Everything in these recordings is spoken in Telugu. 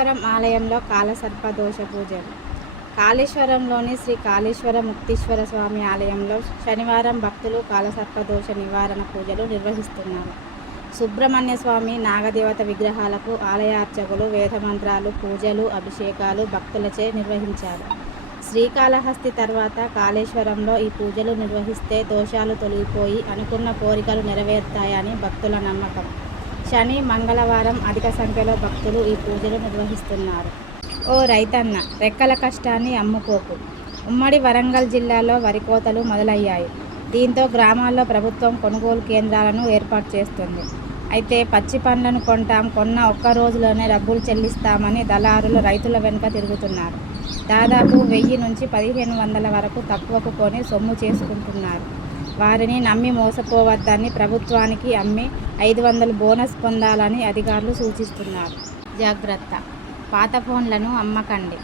కాళేశ్వరం ఆలయంలో కాలసర్ప దోష పూజలు. కాళేశ్వరంలోని శ్రీ కాళేశ్వర ముక్తీశ్వర స్వామి ఆలయంలో శనివారం భక్తులు కాలసర్ప దోష నివారణ పూజలు నిర్వహిస్తున్నారు. సుబ్రహ్మణ్య స్వామి నాగదేవత విగ్రహాలకు ఆలయ అర్చకులు వేదమంత్రాలు పూజలు అభిషేకాలు భక్తులచే నిర్వహించారు. శ్రీకాళహస్తి తర్వాత కాళేశ్వరంలో ఈ పూజలు నిర్వహిస్తే దోషాలు తొలగిపోయి అనుకున్న కోరికలు నెరవేరుతాయని భక్తుల నమ్మకం. శని మంగళవారం అధిక సంఖ్యలో భక్తులు ఈ పూజలు నిర్వహిస్తున్నారు. ఓ రైతన్న రెక్కల కష్టాన్ని అమ్ముకోకు. ఉమ్మడి వరంగల్ జిల్లాలో వరి కోతలు మొదలయ్యాయి. దీంతో గ్రామాల్లో ప్రభుత్వం కొనుగోలు కేంద్రాలను ఏర్పాటు చేస్తుంది. అయితే పచ్చి పండ్లను కొంటాం కొన్న ఒక్క రోజులోనే డబ్బులు చెల్లిస్తామని దళారులు రైతుల వెనుక తిరుగుతున్నారు. దాదాపు వెయ్యి నుంచి పదిహేను వందల వరకు తక్కువకు కొని సొమ్ము చేసుకుంటున్నారు. వారిని నమ్మి మోసపోవద్దని ప్రభుత్వానికి అమ్మి ఐదు వందలు బోనస్ పొందాలని అధికారులు సూచిస్తున్నారు. జాగ్రత్త. పాత ఫోన్లను అమ్మకండి.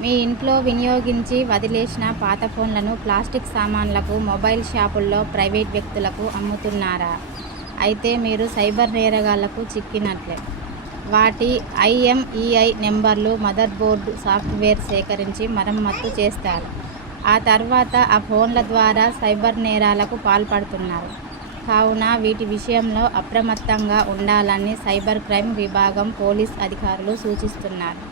మీ ఇంట్లో వినియోగించి వదిలేసిన పాత ఫోన్లను ప్లాస్టిక్ సామాన్లకు మొబైల్ షాపుల్లో ప్రైవేట్ వ్యక్తులకు అమ్ముతున్నారా? అయితే మీరు సైబర్ నేరగాళ్ళకు చిక్కినట్లే. వాటి ఐఎంఈఐ నెంబర్లు మదర్ బోర్డు సాఫ్ట్వేర్ సేకరించి మరమ్మత్తు చేస్తారు. ఆ తర్వాత ఆ ఫోన్ల ద్వారా సైబర్ నేరాలకు పాల్పడుతున్నారు. కావున వీటి విషయంలో అప్రమత్తంగా ఉండాలని సైబర్ క్రైమ్ విభాగం పోలీస్ అధికారులు సూచిస్తున్నారు.